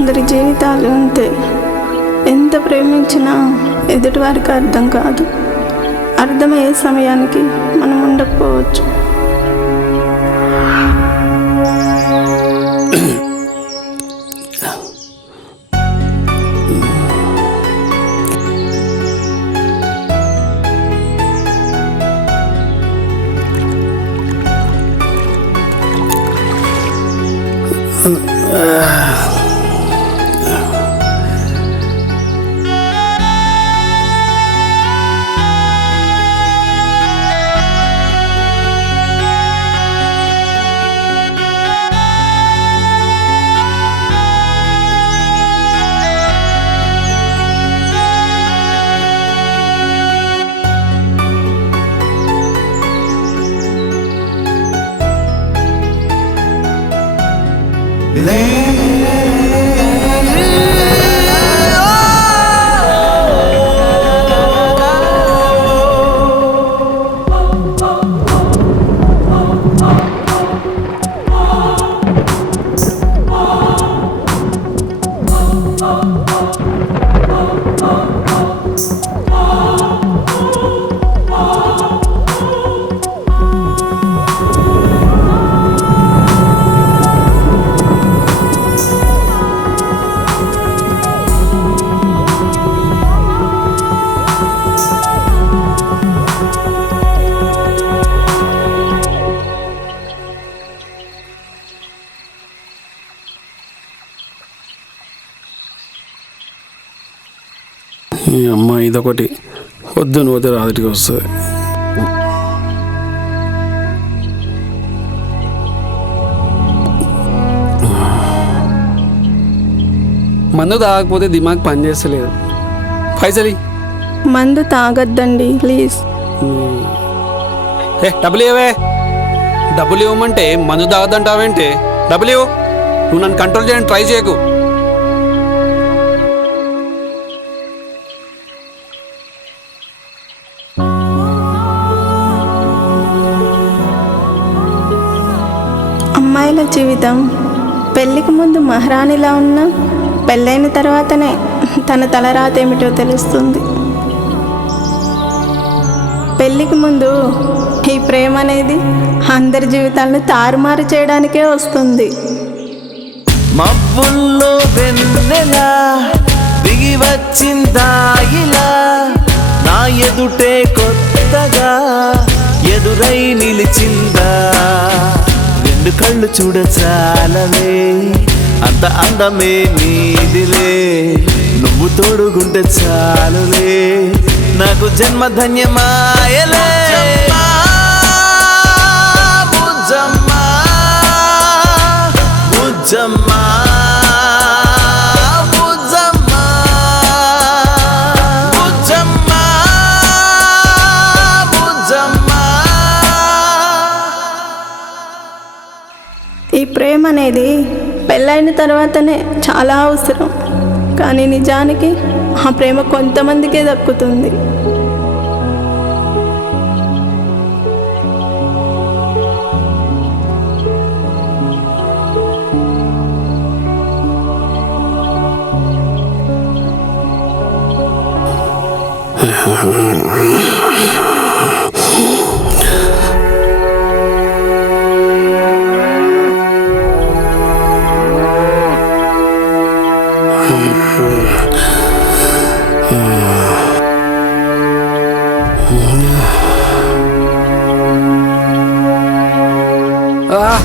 కొందరి జీవితాలు అంతే. ఎంత ప్రేమించినా ఎదుటివారికి అర్థం కాదు. అర్థమయ్యే సమయానికి మనం ఉండకపోవచ్చు. ఈ అమ్మ ఇదొకటి పొద్దున పోతే రాత్రికి వస్తుంది. మందు తాగకపోతే దిమాగ్ పని చేస్తలేదు. పైసలి మందు తాగొద్దండి ప్లీజ్. డబ్బులు ఇవ్వే. డబ్బులు ఇవ్వమంటే మందు తాగద్దంటావేంటే? డబ్బులు ఇవ్వు. నువ్వు నన్ను కంట్రోల్ చేయడానికి ట్రై చేయకు. అమ్మాయిల జీవితం పెళ్ళికి ముందు మహారాణిలా ఉన్నా పెళ్ళైన తర్వాతనే తన తలరాత ఏమిటో తెలుస్తుంది. పెళ్ళికి ముందు ఈ ప్రేమ అనేది అందరి జీవితాలను తారుమారు చేయడానికే వస్తుంది. మబ్బుల్లో వెన్నెలా దిగి వచ్చిందాయిలా నా ఎదుటే కొత్తగా ఎదురై నిలిచిందా. రెండు కళ్ళు చూడ చాలవే అంత అందమే నీదిలే. నువ్వు తోడుగుంటే చాలులే నాకు జన్మ ధన్యమాయలే. బుజ్జమ్మా బుజ్జమ్మా బుజ్జమ్మా బుజ్జమ్మా బుజ్జమ్మా. ఈ ప్రేమ అనేది పెళ్ళైన తర్వాతనే చాలా అవసరం. కానీ నిజానికి ఆ ప్రేమ కొంతమందికే దక్కుతుంది.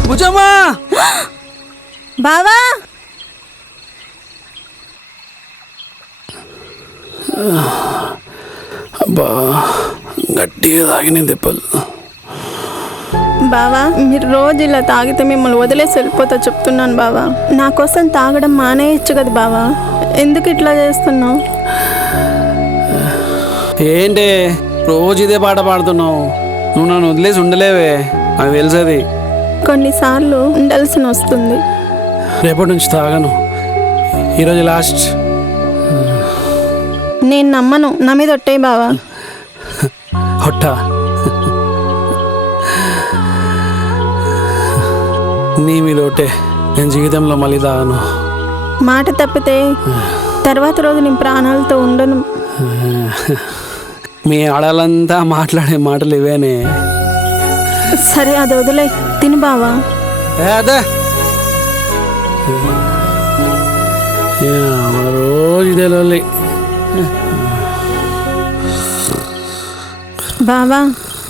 భుజమ్మా బావా అబ్బా గట్టిగా తాగిన దెబ్బలు. బావా మీరు రోజు ఇలా తాగితే మిమ్మల్ని వదిలేసి వెళ్ళిపోతా చెప్తున్నాను బావా. నా కోసం తాగడం మానేయచ్చు కదా బావా. ఎందుకు ఇట్లా చేస్తున్నావు? ఏంటే రోజు ఇదే పాట పాడుతున్నావు? నువ్వు నన్ను వదిలేసి ఉండలేవే, నాకు తెలుసది. కొన్నిసార్లు ఉండాల్సి వస్తుంది. రేపటి నుంచి తాగను, ఈరోజు లాస్ట్. నేను నమ్మను, నా మీద ఒట్టే బావా. ఒట్టా? నీ మీద ఒట్టే. నేను జీవితంలో మళ్ళీ తాగను. మాట తప్పితే తర్వాత రోజు నేను ప్రాణాలతో ఉండను. మీ ఆడాలంతా మాట్లాడే మాటలు ఇవేనే. సరే అది వదిలే, తిను బావా. అదే రోజు ఇదే లోలి. బావా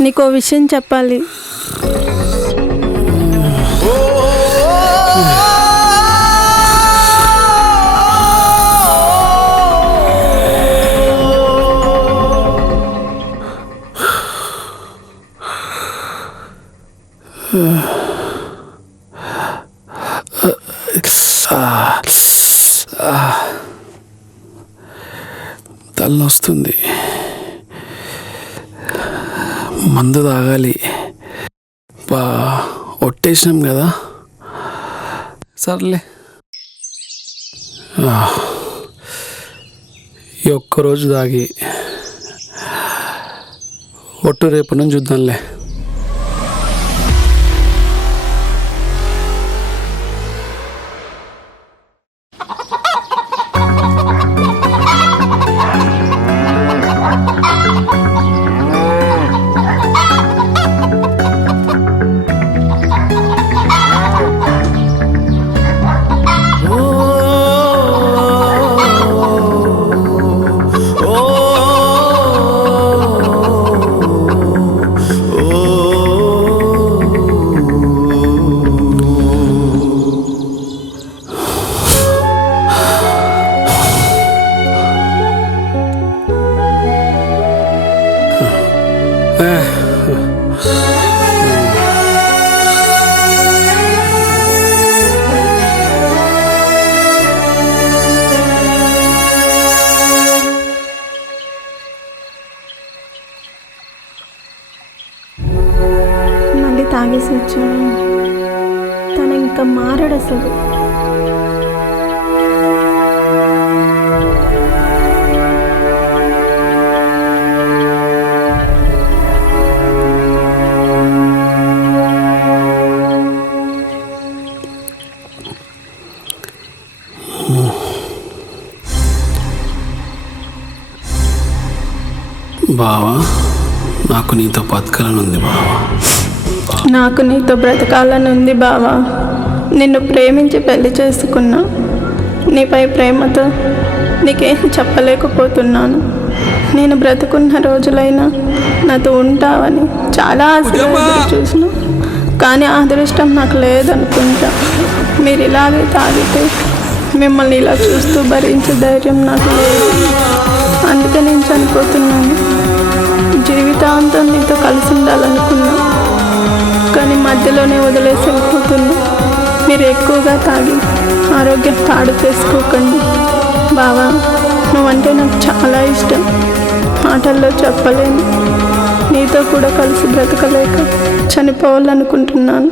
నీకో విషయం చెప్పాలి. తలనొస్తుంది, మందు తాగాలి. ఒట్టేసినాం కదా, సర్లే ఈ ఒక్కరోజు తాగి ఒట్టు రేపు నుంచి చూద్దాంలే. మళ్ళీ తాగేసి వచ్చాను. తను ఇంకా మారడు అసలు. బావా నాకు నీతో బతకాలని ఉంది బావా. నాకు నీతో బ్రతకాలని ఉంది బావా. నిన్ను ప్రేమించి పెళ్లి చేసుకున్నా. నీపై ప్రేమతో నీకేం చెప్పలేకపోతున్నాను. నేను బ్రతుకున్న రోజులైనా నాతో ఉంటావని చాలా ఆశగా చూసిన, కానీ ఆ అదృష్టం నాకు లేదనుకుంటా. మీరు ఇలాగే తాగితే మిమ్మల్ని ఇలా చూస్తూ భరించే ధైర్యం నాకు లేదు. అందుకే నేను చనిపోతున్నాను. జీవితాంతం నీతో కలిసి ఉండాలనుకున్నా, కానీ మధ్యలోనే వదిలేసి వెళ్ళిపోతున్నా. మీరు ఎక్కువగా తాగి ఆరోగ్యం పాడు చేసుకోకండి బావా. నువ్వంటే నాకు చాలా ఇష్టం, మాటల్లో చెప్పలేను. నీతో కూడా కలిసి బ్రతకలేక చనిపోవాలనుకుంటున్నాను.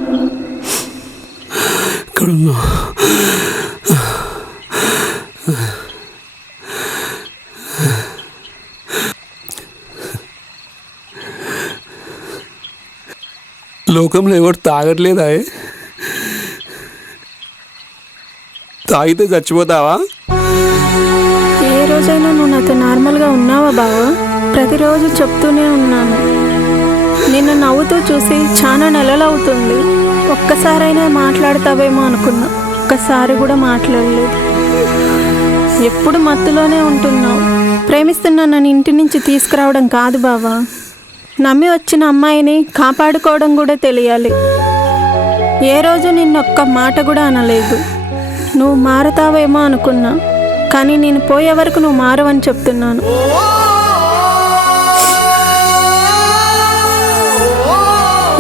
లోకంలో ఎవరు తాగట్లేదా? తాగితే చచ్చిపోతావా? ఏ రోజైనా నువ్వు నాతో నార్మల్గా ఉన్నావా బావా? ప్రతిరోజు చెప్తూనే ఉన్నాను. నిన్ను నవ్వుతూ చూసి చాలా నెలలు అవుతుంది. ఒక్కసారైనా మాట్లాడతావేమో అనుకున్నా, ఒక్కసారి కూడా మాట్లాడలేదు. ఎప్పుడు మత్తులోనే ఉంటున్నావు. ప్రేమిస్తున్నానని ఇంటి నుంచి తీసుకురావడం కాదు బావా, నమ్మి వచ్చిన అమ్మాయిని కాపాడుకోవడం కూడా తెలియాలి. ఏ రోజు నిన్నొక్క మాట కూడా అనలేదు. నువ్వు మారతావేమో అనుకున్నా, కానీ నేను పోయే వరకు నువ్వు మారవని చెప్తున్నాను.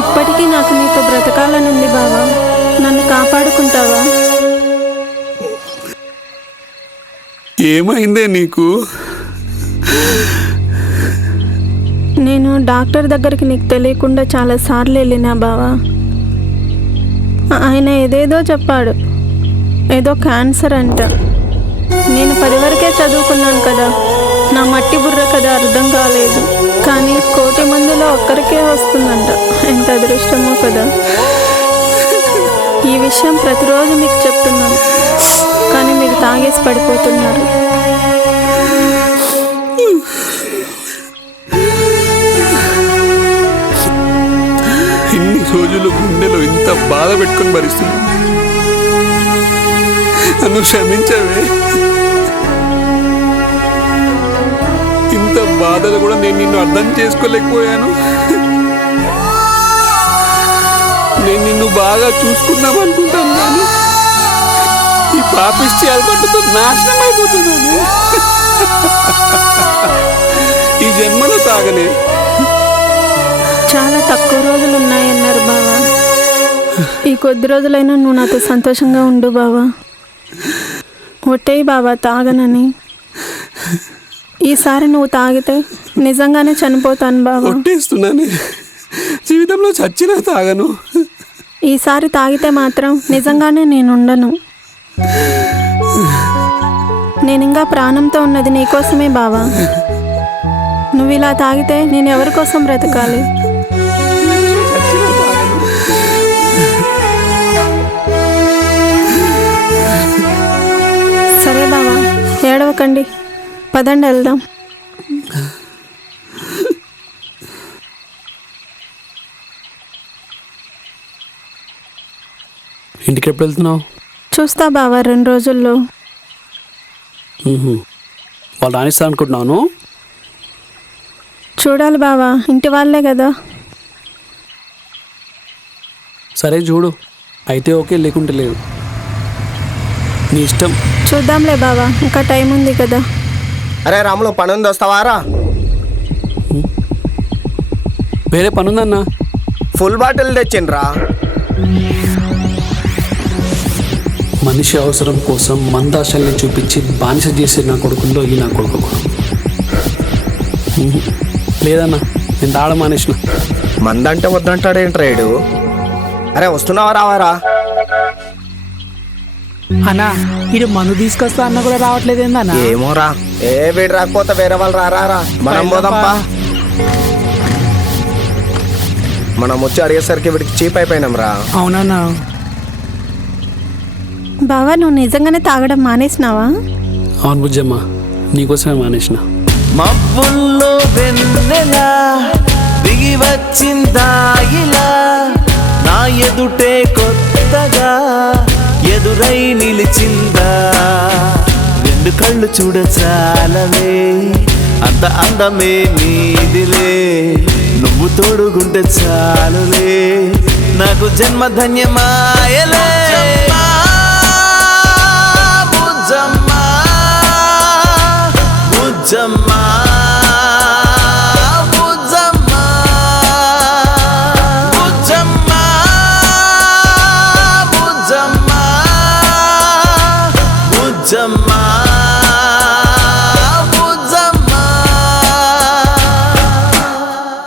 ఇప్పటికీ నాకు నీతో బ్రతకాలని ఉంది బావా. నన్ను కాపాడుకుంటావా? ఏమైందే నీకు? నేను డాక్టర్ దగ్గరికి నీకు తెలియకుండా చాలాసార్లు వెళ్ళినా బావా. ఆయన ఏదేదో చెప్పాడు, ఏదో క్యాన్సర్ అంట. నేను 10 వరకే చదువుకున్నాను కదా, నా మట్టి బుర్ర కదా అర్థం కాలేదు. కానీ 1,000,000 మందిలో ఒక్కరికే వస్తుందంట. ఎంత అదృష్టమో కదా. ఈ విషయం ప్రతిరోజు మీకు చెప్తున్నాను, కానీ మీరు తాగేసి పడిపోతున్నారు. ఇన్ని రోజులు గుండెలో ఇంత బాధ పెట్టుకొని భరిస్తున్నా. నన్ను క్షమించవే. ఇంత బాధలు కూడా నేను నిన్ను అర్థం చేసుకోలేకపోయాను. నేను నిన్ను బాగా చూసుకుందాం అనుకుంటాను, కానీ ఈ పాపిష్టి అలవాటుతో నాశనం అయిపోతున్నాను. ఈ జన్మలో తాగలే. చాలా తక్కువ రోజులు ఉన్నాయన్నారు బావా. ఈ కొద్ది రోజులైనా నువ్వు నాతో సంతోషంగా ఉండు బావా. ఒట్టేయి బావా తాగనని. ఈసారి నువ్వు తాగితే నిజంగానే చనిపోతాను బావా. ఒట్టేస్తున్నాను, జీవితంలో చచ్చినా తాగను. ఈసారి తాగితే మాత్రం నిజంగానే నేను ఉండను. నేను ఇంకా ప్రాణంతో ఉన్నది నీకోసమే బావా. నువ్వు ఇలా తాగితే నేను ఎవరి కోసం బ్రతకాలి? సరే బావా, ఏడవకండి, పదండి వెళ్దాం. ఇంటికి ఎప్పుడు వెళ్తున్నావు? చూస్తా బావా 2 రోజుల్లో. వాళ్ళు రాణిస్తా అనుకుంటున్నాను. చూడాలి బావా, ఇంటి వాళ్ళే కదా. సరే చూడు, అయితే ఓకే, లేకుంటే లేదు, నీ ఇష్టం. చూద్దాంలే బావా, ఇంకా టైం ఉంది కదా. అరే రాములు, పని ఉంది, వస్తావారా? వేరే పని ఉందన్నా. ఫుల్ బాటిల్ తెచ్చిండ్రా. మనిషి అవసరం కోసం మందాశల్ని చూపించి బానిస చేసే నా కొడుకుల్లో ఈ నా కొడుకు లేదన్నా. నేను తాగడం మానేసిన. మందంటే వద్దంటాడేంట్రా ఈడు? అరే వస్తున్నావా, రావారా? అన్నా ఇటు మందు తీసుకొస్తా అన్న కూడా రావట్లేదు ఏందన్నా? ఏమోరా, వీడు రాకపోతే వేరే వాళ్ళు రారా. మనం పోదాంపా. మనం వచ్చి అడిగేసరికి వీడికి చీప్ అయిపోయినాం రా. అవునన్నా. బావా, నువ్వు నిజంగానే తాగడం మానేసినావా? అవును బుజ్జమ్మ, నీకోసమే మానేసిన. మబ్బుల్లో వెన్నెలా దిగి వచ్చిందా ఇలా, నా ఎదుటే కొత్తగా ఎదురై నిలిచిందా. 2 కళ్ళు చూడ చాలవే, అంత అందమే నీదిలే. నువ్వు తోడుగుంటే చాలులే, నాకు జన్మ ధన్యమాయలే.